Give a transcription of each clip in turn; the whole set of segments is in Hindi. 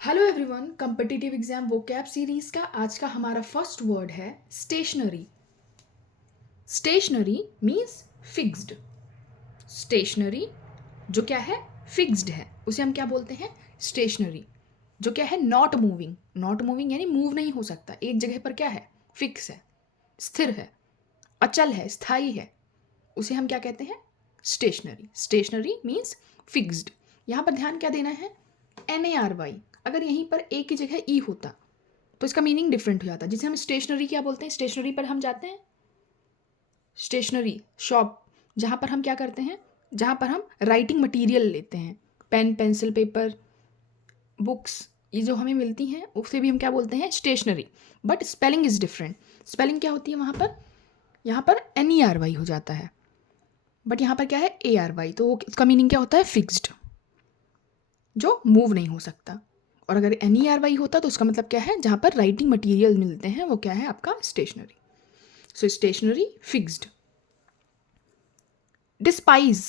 Hello everyone, competitive exam vocab series का आज का हमारा फर्स्ट वर्ड है stationary. Stationary means fixed. Stationary जो क्या है, फिक्स्ड है, उसे हम क्या बोलते हैं, स्टेशनरी। जो क्या है, नॉट मूविंग। नॉट मूविंग यानी मूव नहीं हो सकता, एक जगह पर क्या है, फिक्स है, स्थिर है, अचल है, स्थायी है, उसे हम क्या कहते हैं, स्टेशनरी। Stationary means fixed. यहाँ पर ध्यान क्या देना है, NARY। अगर यहीं पर ए की जगह ई होता तो इसका मीनिंग डिफरेंट हो जाता, जिसे हम स्टेशनरी क्या बोलते हैं। स्टेशनरी पर हम जाते हैं, स्टेशनरी शॉप, जहाँ पर हम क्या करते हैं, जहाँ पर हम राइटिंग मटेरियल लेते हैं, पेन पेंसिल पेपर बुक्स, ये जो हमें मिलती हैं उसे भी हम क्या बोलते हैं, stationery. But spelling is different. Spelling क्या होती है वहाँ पर, यहाँ पर NERY हो जाता है, बट यहाँ पर क्या है, ARY। तो उसका मीनिंग क्या होता है, फिक्स्ड, जो मूव नहीं हो सकता। और अगर NERY होता तो उसका मतलब क्या है, जहाँ पर राइटिंग मटेरियल मिलते हैं वो क्या है, आपका stationery. So stationery fixed. Despise.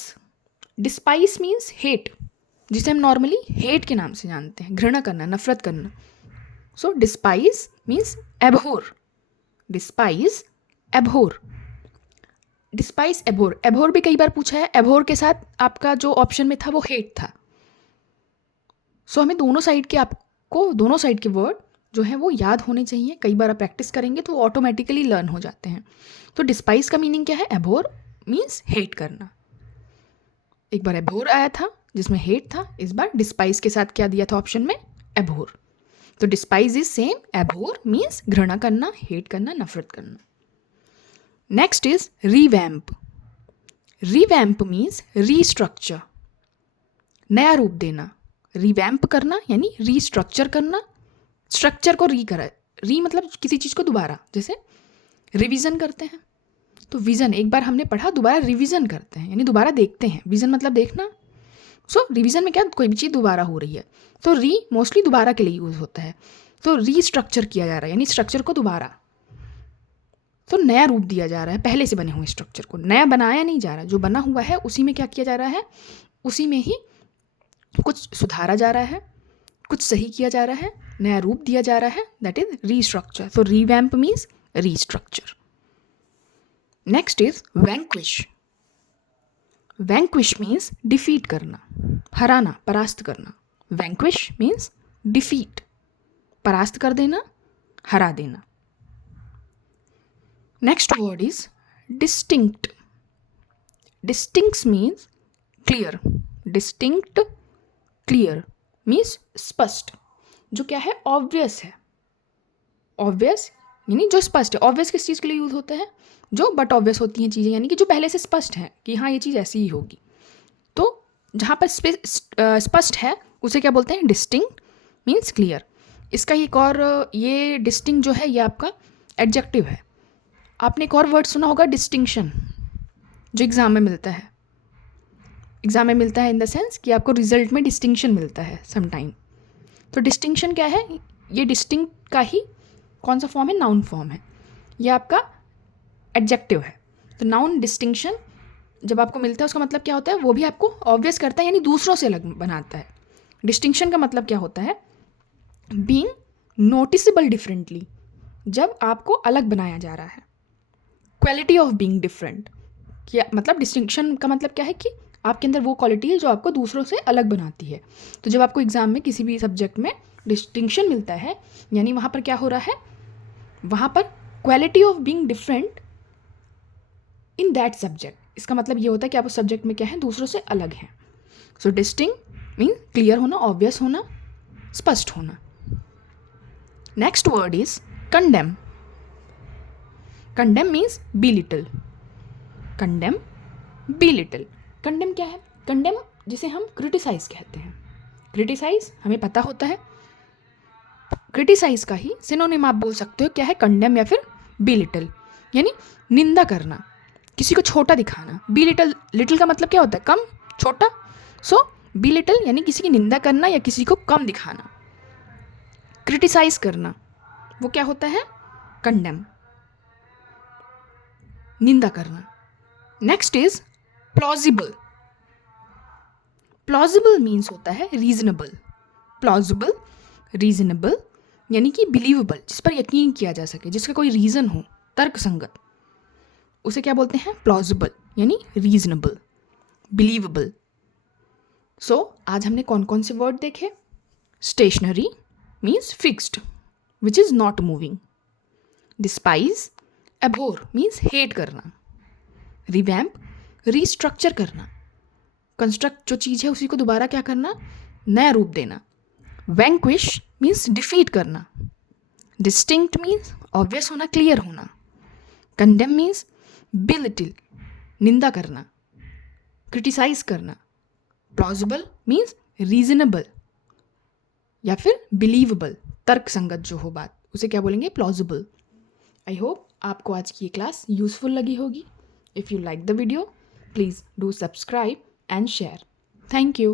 Despise means hate, जिसे हम नॉर्मली हेट के नाम से जानते हैं, घृणा करना, नफरत करना। सो डिस्पाइज मीन्स एबहोर। डिस्पाइज, एबहोर। डिस्पाइज, एबहोर। एबहोर भी कई बार पूछा है, एबहोर के साथ आपका जो ऑप्शन में था वो हेट था। सो हमें दोनों साइड के, आपको दोनों साइड के वर्ड जो है वो याद होने चाहिए। कई बार आप प्रैक्टिस करेंगे तो ऑटोमेटिकली लर्न हो जाते हैं। तो डिस्पाइज का मीनिंग क्या है, एबहोर मीन्स हेट करना। एक बार एबहोर आया था जिसमें हेट था, इस बार डिस्पाइज के साथ क्या दिया था ऑप्शन में, एबहोर। तो डिस्पाइज इज सेम, एबहोर मीन्स घृणा करना, हेट करना, नफरत करना। Next is revamp. Revamp means restructure, नया रूप देना। रिवैम्प करना यानी रीस्ट्रक्चर करना, स्ट्रक्चर को री मतलब किसी चीज़ को दोबारा, जैसे रिवीजन करते हैं तो विज़न एक बार हमने पढ़ा, दोबारा रिवीजन करते हैं यानी दोबारा देखते हैं। विज़न मतलब देखना। सो रिवीजन में क्या, कोई भी चीज़ दोबारा हो रही है, तो री मोस्टली दोबारा के लिए यूज़ होता है। तो रीस्ट्रक्चर किया जा रहा है यानी स्ट्रक्चर को दोबारा, तो नया रूप दिया जा रहा है, पहले से बने हुए स्ट्रक्चर को नया बनाया नहीं जा रहा, जो बना हुआ है उसी में क्या किया जा रहा है, उसी में ही कुछ सुधारा जा रहा है, कुछ सही किया जा रहा है, नया रूप दिया जा रहा है, that is restructure. So revamp means restructure. Next is vanquish. Vanquish means defeat करना, हराना, परास्त करना। वैंक्विश मीन्स डिफीट, परास्त कर देना, हरा देना। Next word is distinct. Distinct means clear. Distinct, clear means स्पष्ट, जो क्या है, ऑब्वियस है। ऑब्वियस यानी जो स्पष्ट है। ऑब्वियस किस चीज़ के लिए यूज़ होता है, जो बट ऑब्वियस होती हैं चीज़ें, यानी कि जो पहले से स्पष्ट है कि हाँ ये चीज़ ऐसी ही होगी। तो जहाँ पर स्पष्ट है उसे क्या बोलते हैं, डिस्टिंक्ट मीन्स क्लियर। इसका एक और, ये डिस्टिंक्ट जो है ये आपका एडजेक्टिव है। आपने एक और वर्ड सुना होगा, डिस्टिंक्शन, जो एग्ज़ाम में मिलता है। एग्ज़ाम में मिलता है इन द सेंस कि आपको रिजल्ट में डिस्टिंक्शन मिलता है समटाइम। तो डिस्टिंक्शन क्या है, ये डिस्टिंक्ट का ही कौन सा फॉर्म है, नाउन फॉर्म है, ये आपका एडजेक्टिव है। तो नाउन डिस्टिंक्शन जब आपको मिलता है उसका मतलब क्या होता है, वो भी आपको ऑब्वियस करता है यानी दूसरों से अलग बनाता है। डिस्टिंक्शन का मतलब क्या होता है, बीइंग नोटिसेबल डिफरेंटली, जब आपको अलग बनाया जा रहा है। क्वालिटी ऑफ बीइंग डिफरेंट, क्या मतलब, डिस्टिंक्शन का मतलब क्या है कि आपके अंदर वो क्वालिटी है जो आपको दूसरों से अलग बनाती है। तो जब आपको एग्जाम में किसी भी सब्जेक्ट में डिस्टिंक्शन मिलता है यानी वहाँ पर क्या हो रहा है, वहाँ पर quality of being different in that subject. इसका मतलब ये होता है कि आप उस सब्जेक्ट में क्या है, दूसरों से अलग हैं। सो डिस्टिंक्ट मीन क्लियर होना, ऑब्वियस होना, स्पष्ट होना। Next word is condemn. Condemn means be little. Condemn, be little. Condemn क्या है, कंडेम जिसे हम क्रिटिसाइज कहते हैं। क्रिटिसाइज हमें पता होता है, क्रिटिसाइज का ही सिनोनिम आप बोल सकते हो क्या है, कंडेम या फिर बी लिटिल, यानी निंदा करना, किसी को छोटा दिखाना। बी लिटिल, लिटिल का मतलब क्या होता है, कम, छोटा। सो बी लिटिल यानी किसी की निंदा करना या किसी को कम दिखाना। क्रिटिसाइज करना वो क्या होता है, कंडेम, निंदा करना। Next is plausible. Plausible means होता है रीजनेबल। प्लॉजिबल रीजनेबल यानी कि बिलीवेबल, जिस पर यकीन किया जा सके, जिसका कोई रीज़न हो, तर्क संगत, उसे क्या बोलते हैं? प्लॉजिबल यानी रीजनेबल, बिलीवेबल। सो आज हमने कौन कौन से वर्ड देखे? Stationary means fixed which is not moving, despise abhor means hate करना, रिवैम्प रीस्ट्रक्चर करना, कंस्ट्रक्ट जो चीज़ है उसी को दोबारा क्या करना? नया रूप देना, वैंक्विश मीन्स डिफीट करना, डिस्टिंक्ट मीन्स ऑब्वियस होना, क्लियर होना, कंडेम मीन्स बिलिटिल निंदा करना, क्रिटिसाइज करना, प्लॉजिबल मीन्स रीजनेबल या फिर बिलीवेबल, तर्क संगत जो हो बात, उसे क्या बोलेंगे? प्लॉजिबल। आई होप आपको आज की ये क्लास यूजफुल लगी होगी। If you like the video please do subscribe and share. Thank you.